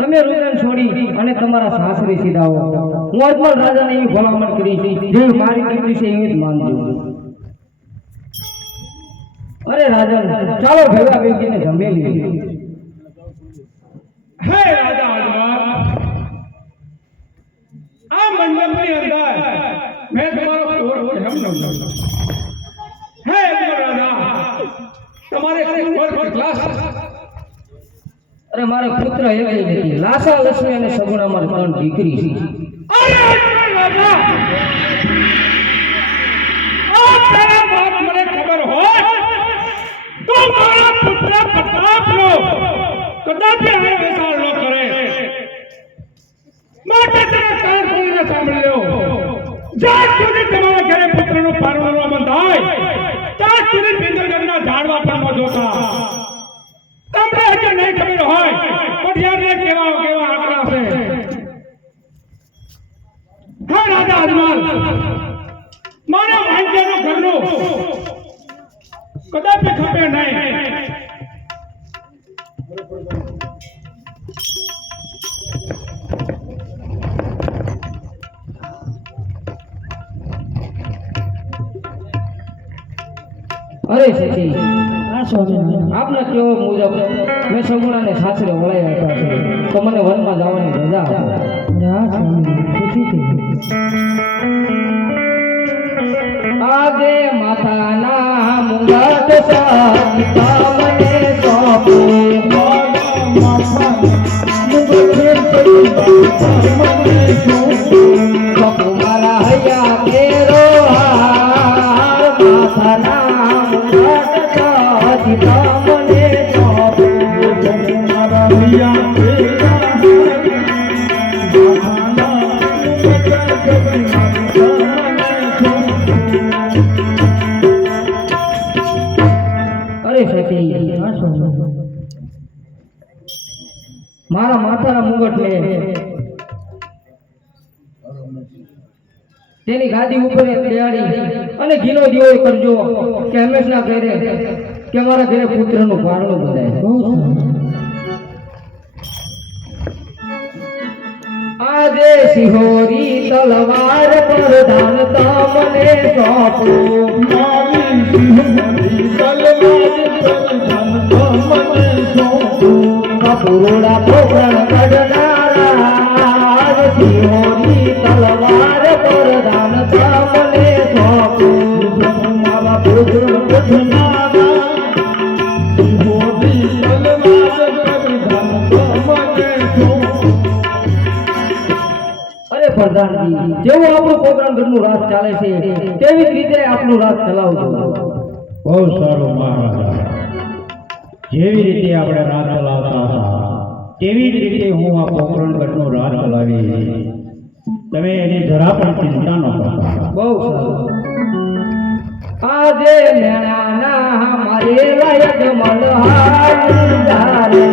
તમે રૂદન છોડી અને તમારા સાસરે સીધાઓ હું અજમલ રાજાને એવી ભલામણ કરી છે જે મારી દીકરી છે એવી જ માનજો અરે રાજન ચાલો ભેગા બેસીને જમી લઈએ હે રાજા અજમલ આ મંડપની અંદર મેં તમારો કોર કેમ સમજાવ્યો હે અજમલ રાજા તમારે કોર ક્લાસ અરે મારો પુત્ર એક નથી લાસા લક્ષ્મી અને સગુણા મારી ત્રણ દીકરી છે અરે રાજા આ તારા બાપ મને ખબર હોય તો મારા પુત્ર પ્રતાપનો કદાપી આ વેસાળ ન કરે માટે તેના કાન ખોલીને સાંભળી લો જ્યાં સુધી તમારા ઘરે પુત્રનો પારણો ન બંધાય ત્યાં સુધી પિંગલગઢના ઝાડવા પર ન જોતા તમને હજી નહીં ખબર હોય પણ યાર કેવા કેવા આંકડા છે હા રાજા અજમલ મારા ભાઈજાનો ઘરનો કદાપી ખપે નહીં અરે સચી આપના કેવો મુજબ મેં સગુણાને સાસરે વળાઈ આપ્યા છે તો મને વનમાં જવાની રજા આજે માથાના મુંગટ સહિતા મને સોંપો સોંપો મારા હૈયા કેરો હાર માથાના મુંગટ સહિતા મને સોંપો અરે સખી મારા માથાના મુગટને તેની ગાદી ઉપર બેહાડી અને ઘીનો દીવો કરજો કે હંમેશના ઘરે કે મારા ઘરે પુત્રનું પારણું બંધાય આજે સિહોરી તલવાર પર ધાન તમને સોંપો કપૂરા પોકણ કડનારા સિહોરી તલવાર પર ધાન તમને સોંપો મારા પુત્ર પુત્રનારા સિહોરી તલવાર પર ધાન તમને સોંપો અરે પ્રધાનજી જેવું આપણું પ્રોગ્રામ ઘરનું રાત ચાલે છે તેવી જ રીતે આપણું રાત ચલાવજો બહુ સારું મહારાજા જેવી રીતે આપણે રાત ચલાવતા હતા તેવી જ રીતે હું આ પોકરણગઢનો રાત ચલાવી તમે એની જરા પણ ચિંતા ન કરતા બહુ સારું આજે મેણાના મારે લાયક મનહાર ધારે